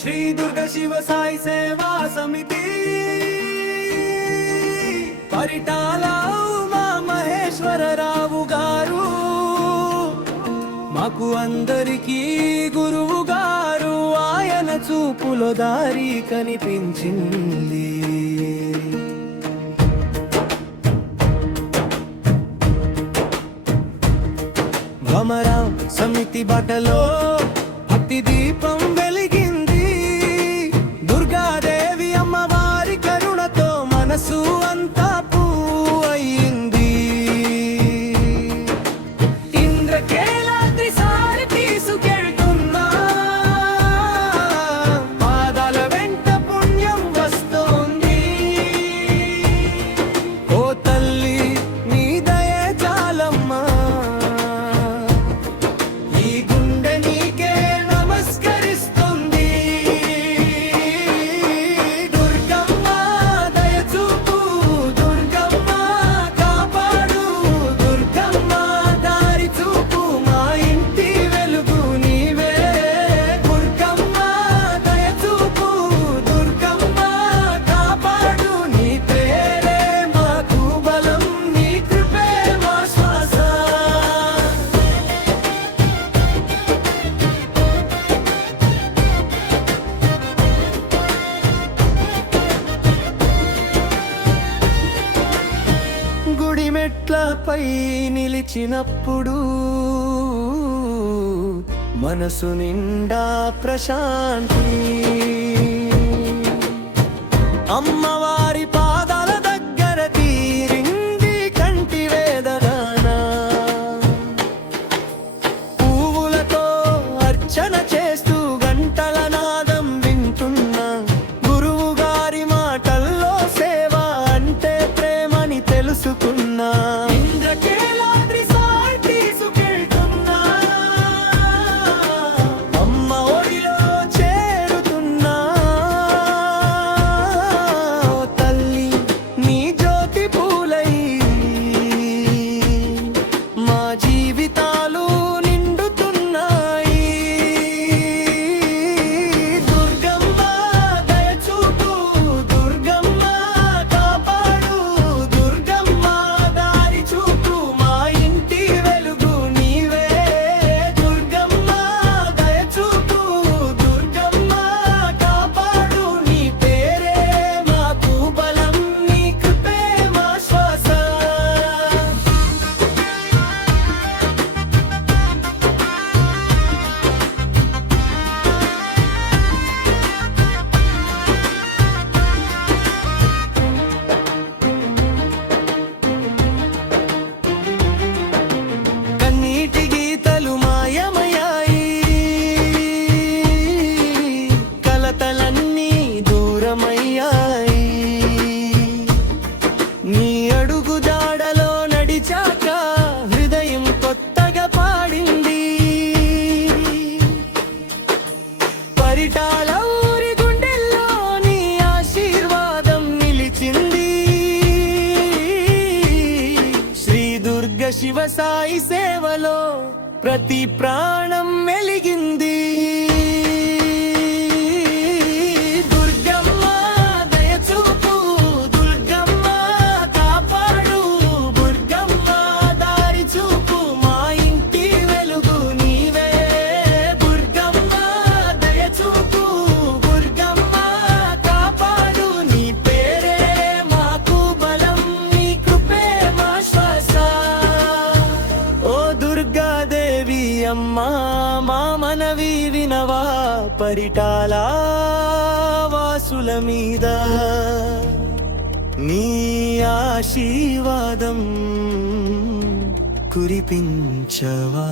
శ్రీ దుర్గ శివ సాయి సేవా సమితి పరిటాల ఉమా మహేశ్వరరావు గారు మాకు అందరికీ గురువు గారు. ఆయన చూపులో దారి కనిపించింది. భ్రమరాం సమితి బాటలో భక్తి దీపం వెలిగింది. దుర్గాదేవి అమ్మవారి కరుణతో మనసు అంతా పూయింది. ఇంద్రకేలాద్రి సారి తీసుకెళ్తున్నా పాదాల వెంట పుణ్యం వస్తోంది. ఓ తల్లి నీ దయే చాలమ్మా, మెట్లపై నిలిచినప్పుడు మనసు నిండా ప్రశాంతి. అమ్మవారి పాదాల దగ్గర తీరింది కంటి వేదన. పువ్వులతో అర్చన చేస్తూ గంటల నాదం వింటున్నా. గురువు గారి మాటల్లో సేవ అంటే ప్రేమని తెలుసుకున్నా. ఇంద్రకేలాద్రి సారి తీసుకెళ్తున్నా అమ్మ ఒడిలో చేరుతున్నా. తల్లి నీ జ్యోతి పూలై మా జీవితాలు నిండుతున్నాయి. దుర్గమ్మ దయచూపు, దుర్గమ్మ కాపాడు, దుర్గమ్మ దారి చూపు, మా ఇంటి వెలుగు నీవే. దుర్గమ్మ దయచూపు, దుర్గమ్మ కాపాడు, నీ పేరే మాకు బలం, నీ కృపే మా శ్వాస. కన్నీటి గీతలు మాయమయ్యాయి, కలతలన్నీ దూరమయ్యాయి. నీ అడుగు జాడలో నడిచాక హృదయం కొత్తగా పాడింది. పరిటాల ఊరి గుండెల్లో నీ ఆశీర్వాదం నిలిచింది. శ్రీ దుర్గ శివ సాయి సేవలో ప్రతి ప్రాణం వెలిగింది. దుర్గమ్మ దయచూపు, దుర్గమ్మ కాపాడు, దుర్గమ్మ దారి చూపు, మా ఇంటి వెలుగు నీవే. దుర్గమ్మ దయచూపు, దుర్గమ్మ కాపాడు, నీ పేరే మాకు బలం, నీ కృపే మా శ్వాస. ఓ దుర్గాదేవి అమ్మా మా మనవి వినవా. పరిటాల వాసుల మీద నీ ఆశీర్వాదం కురిపించవా.